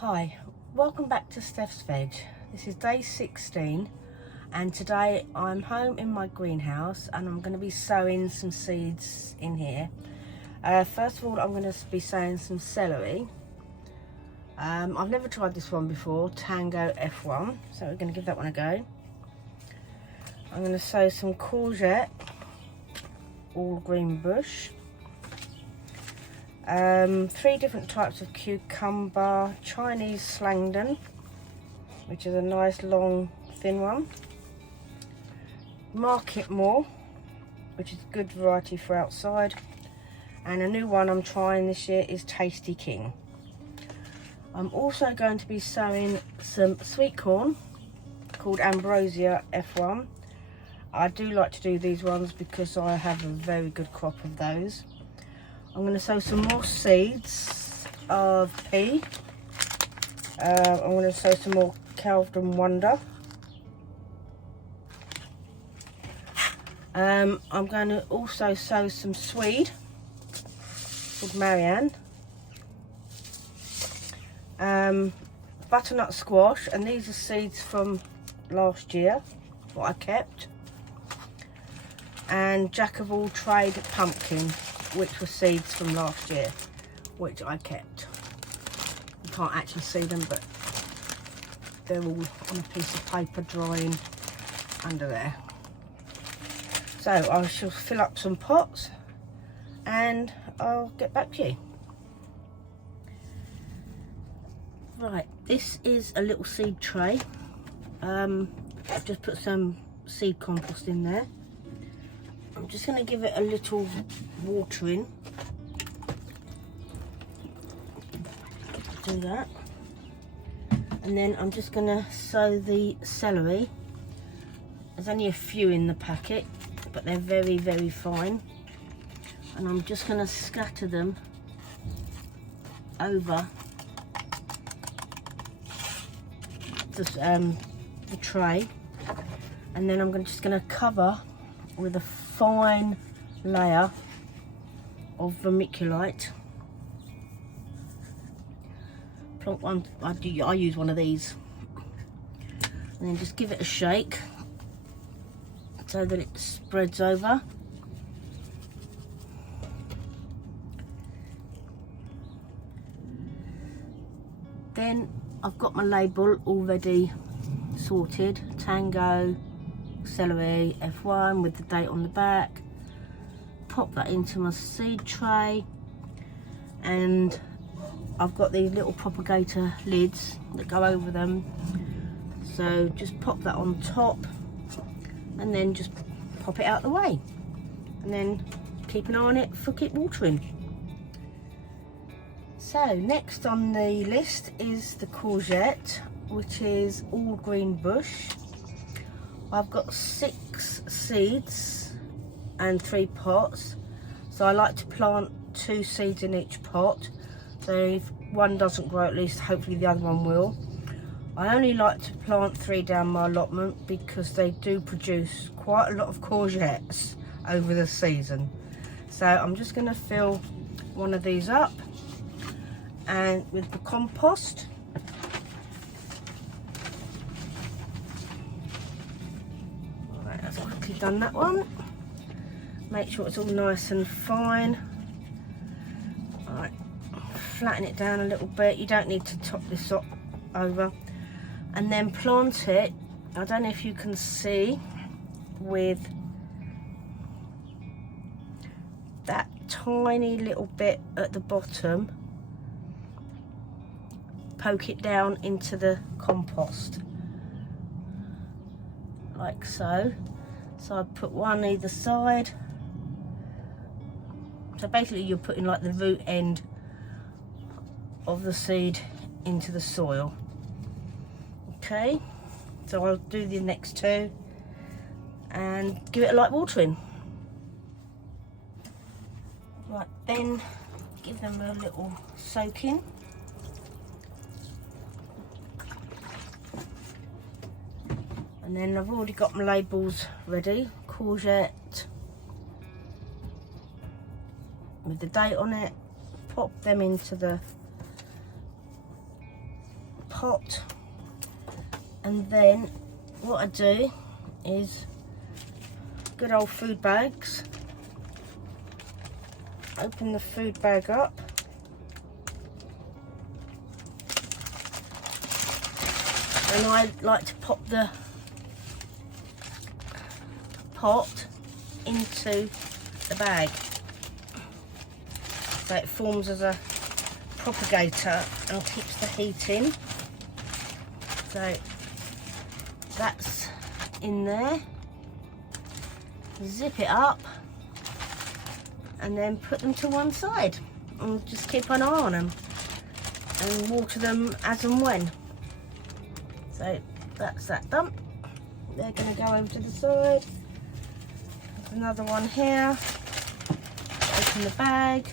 Hi, welcome back to Steph's Veg. This is day 16 and today I'm home in my greenhouse and I'm going to be sowing some seeds in here. First of all, I'm going to be sowing some celery. I've never tried this one before, Tango F1, so we're going to give that one a go. I'm going to sow some courgette, all green bush. 3 different types of cucumber, Chinese slangdon, which is a nice long thin one, market more, which is a good variety for outside, and a new one I'm trying this year is Tasty King. I'm also going to be sowing some sweet corn called Ambrosia F1. I do like to do these ones because I have a very good crop of those. I'm going to sow some more seeds of pea. I'm going to sow some more Calvin Wonder. I'm going to also sow some swede called Marianne. Butternut squash, and these are seeds from last year, what I kept. And jack of all trade pumpkin, which were seeds from last year, which I kept. You can't actually see them, but they're all on a piece of paper drying under there. So I shall fill up some pots and I'll get back to you. Right, this is a little seed tray. I've just put some seed compost in there. I'm just going to give it a little watering. Do that. And then I'm just going to sow the celery. There's only a few in the packet, but they're very, very fine. And I'm just going to scatter them over the tray. And then I'm just going to cover with a fine layer of vermiculite. Plonk one, I use one of these, and then just give it a shake so that it spreads over. Then I've got my label already sorted, Tango Celery F1 with the date on the back. Pop that into my seed tray, and I've got these little propagator lids that go over them, so just pop that on top and then just pop it out the way, and then keep an eye on it for keep watering. So next on the list is the courgette, which is all green bush. I've got 6 seeds and 3 pots, so I like to plant 2 seeds in each pot, so if one doesn't grow, at least hopefully the other one will. I only like to plant 3 down my allotment because they do produce quite a lot of courgettes over the season. So I'm just going to fill one of these up and with the compost. I've quickly done that one. Make sure it's all nice and fine. Alright, flatten it down a little bit. You don't need to top this up over. And then plant it, I don't know if you can see, with that tiny little bit at the bottom. Poke it down into the compost, like so. So I put one either side. So basically you're putting like the root end of the seed into the soil. Okay, so I'll do the next 2 and give it a light watering. Right, then give them a little soaking. And then I've already got my labels ready. Courgette with the date on it. Pop them into the pot, and then what I do is good old food bags. Open the food bag up, and I like to pop the pot into the bag so it forms as a propagator and keeps the heat in. So that's in there. Zip it up and then put them to one side and just keep an eye on them and water them as and when. So that's that done. They're going to go over to the side. There's another one here. Open the bag,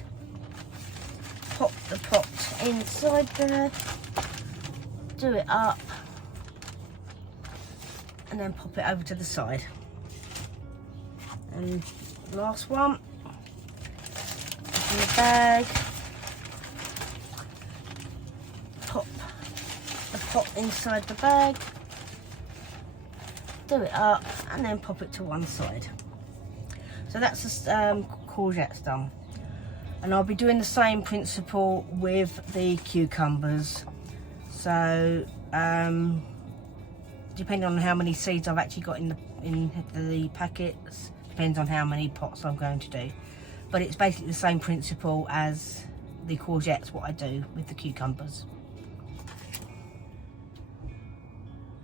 pop the pot inside there, do it up, and then pop it over to the side. And last one, open the bag, pop the pot inside the bag, do it up, and then pop it to one side. So that's the courgettes done. And I'll be doing the same principle with the cucumbers. So depending on how many seeds I've actually got in the packets, depends on how many pots I'm going to do. But it's basically the same principle as the courgettes, what I do with the cucumbers.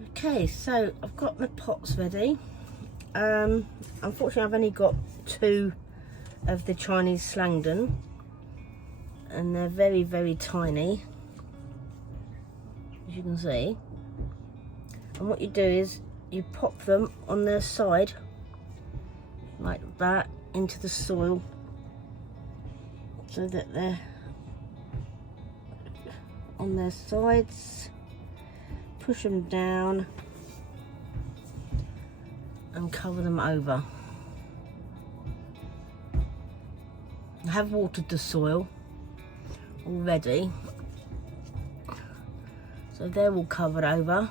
Okay, so I've got my pots ready. Unfortunately I've only got 2 of the Chinese slangdon, and they're very, very tiny, as you can see. And what you do is you pop them on their side like that into the soil so that they're on their sides. Push them down and cover them over. I have watered the soil already, so they're all covered over.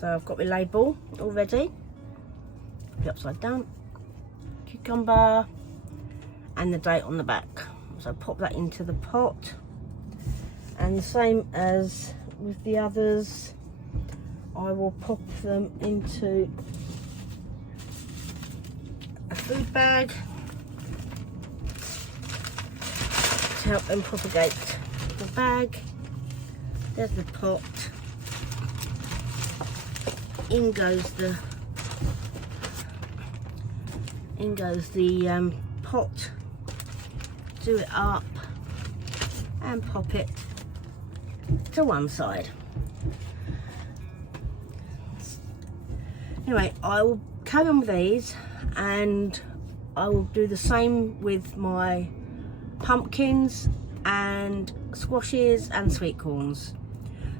So I've got my label already, the upside down, cucumber, and the date on the back. So pop that into the pot, and the same as with the others, I will pop them into a food bag to help them propagate. The bag, there's the pot, in goes the pot, do it up and pop it to one side. Anyway, I will carry on with these, and I will do the same with my pumpkins and squashes and sweet corns.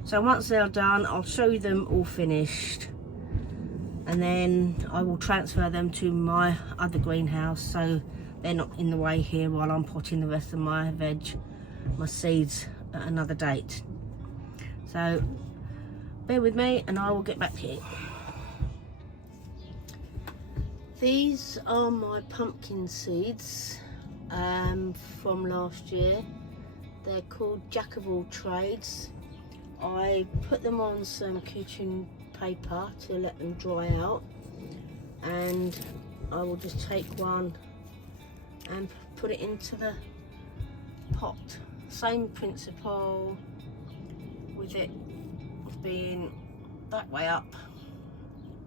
So once they're done, I'll show you them all finished, and then I will transfer them to my other greenhouse so they're not in the way here while I'm potting the rest of my veg, my seeds, at another date. So bear with me and I will get back to you. These are my pumpkin seeds from last year. They're called Jack of All Trades. I put them on some kitchen paper to let them dry out, and I will just take one and put it into the pot. Same principle with it being that way up.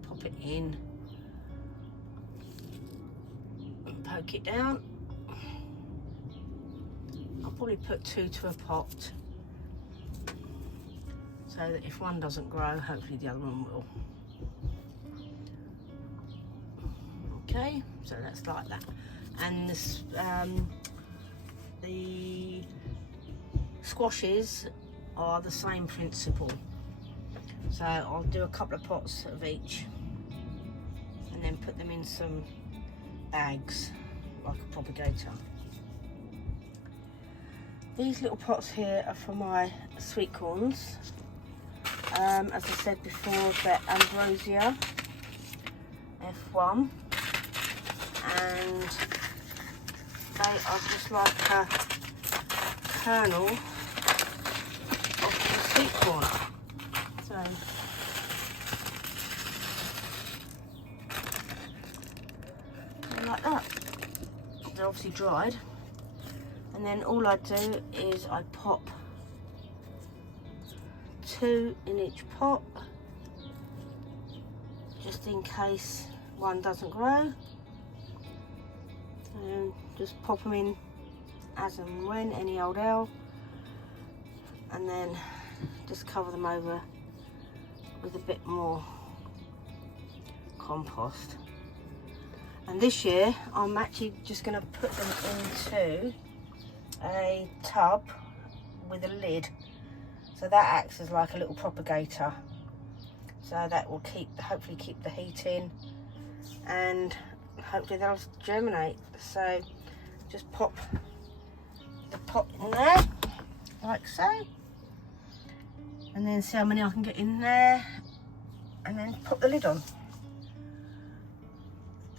Pop it in, poke it down. I'll probably put 2 to a pot so that if one doesn't grow, hopefully the other one will. Okay, so that's like that. And this, the squashes are the same principle. So I'll do a couple of pots of each and then put them in some bags like a propagator. These little pots here are for my sweet corns. As I said before, they're Ambrosia F1, and they are just like a kernel of the sweet corn. So like that. They're obviously dried, and then all I do is I pop 2 in each pot, just in case one doesn't grow, and just pop them in as and when, any old L, and then just cover them over with a bit more compost. And this year I'm actually just going to put them into a tub with a lid, so that acts as like a little propagator, so that will hopefully keep the heat in, and hopefully they'll germinate. So just pop the pot in there like so, and then see how many I can get in there, and then put the lid on.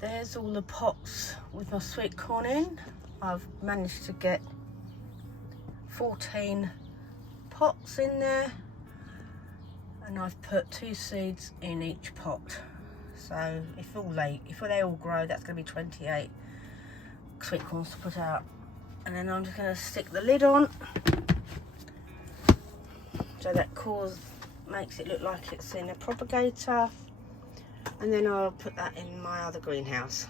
There's all the pots with my sweet corn in. I've managed to get 14 pots in there, and I've put 2 seeds in each pot. So if they all grow, that's going to be 28 sweet corns to put out. And then I'm just going to stick the lid on, so that makes it look like it's in a propagator. And then I'll put that in my other greenhouse.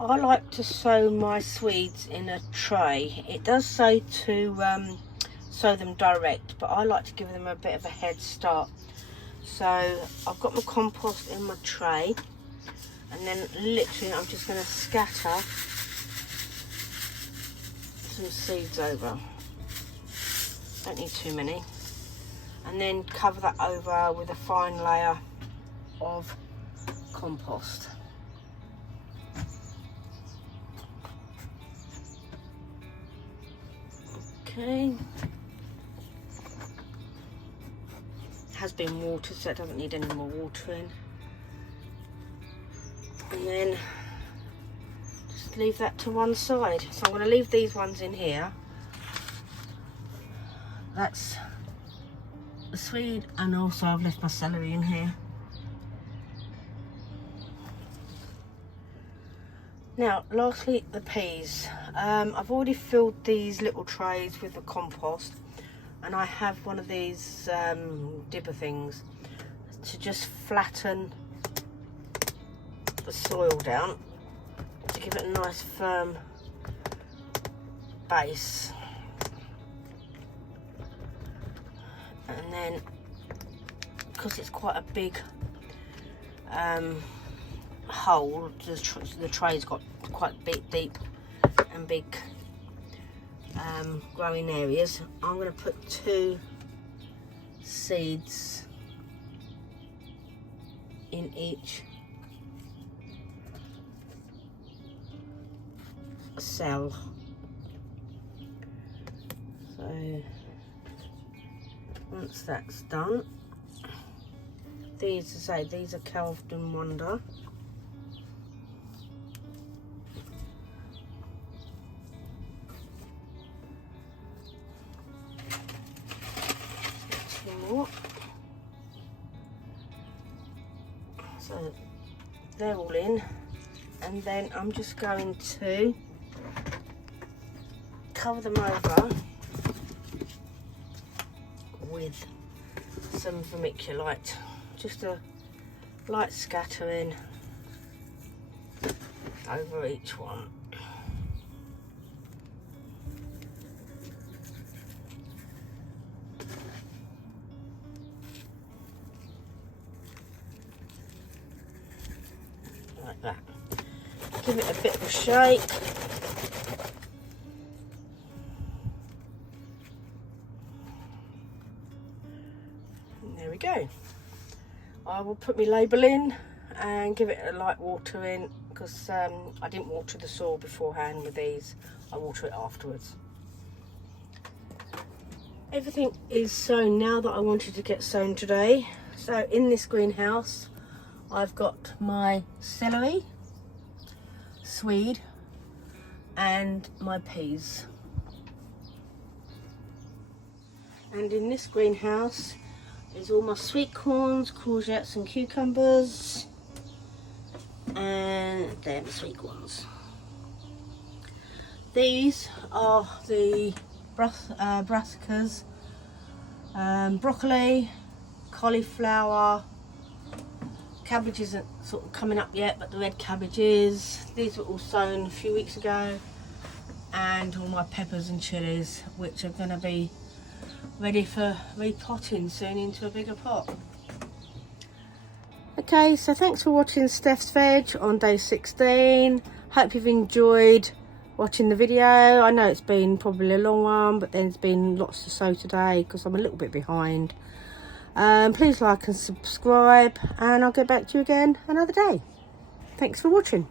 I like to sow my Swedes in a tray. It does say to sow them direct, but I like to give them a bit of a head start. So I've got my compost in my tray, and then literally I'm just going to scatter some seeds over. Don't need too many. And then cover that over with a fine layer of compost. Okay. It has been watered, so it doesn't need any more watering. And then just leave that to one side. So I'm going to leave these ones in here. That's the Swede, and also I've left my celery in here. Now, lastly, the peas. I've already filled these little trays with the compost, and I have one of these dibber things to just flatten the soil down to give it a nice firm base. And then, because it's quite a big hole, the tray's got quite deep and big growing areas, I'm going to put 2 seeds in each cell. So once that's done, these are Calved Wonder. So they're all in, and then I'm just going to cover them over with some vermiculite, just a light scattering over each one. Like that. Give it a bit of a shake. And there we go. I will put my label in and give it a light watering, because because I didn't water the soil beforehand with these. I water it afterwards. Everything is sown now that I wanted to get sown today. So in this greenhouse I've got my celery, swede and my peas. And in this greenhouse is all my sweet corns, courgettes and cucumbers. And they're the sweet corns. These are the brassicas, broccoli, cauliflower, cabbage isn't sort of coming up yet, but the red cabbages. These were all sown a few weeks ago. And all my peppers and chilies, which are going to be ready for repotting soon into a bigger pot. Okay, so thanks for watching Steph's Veg on day 16. Hope you've enjoyed watching the video. I know it's been probably a long one, but then there's been lots to sow today because I'm a little bit behind. Please like and subscribe, and I'll get back to you again another day. Thanks for watching.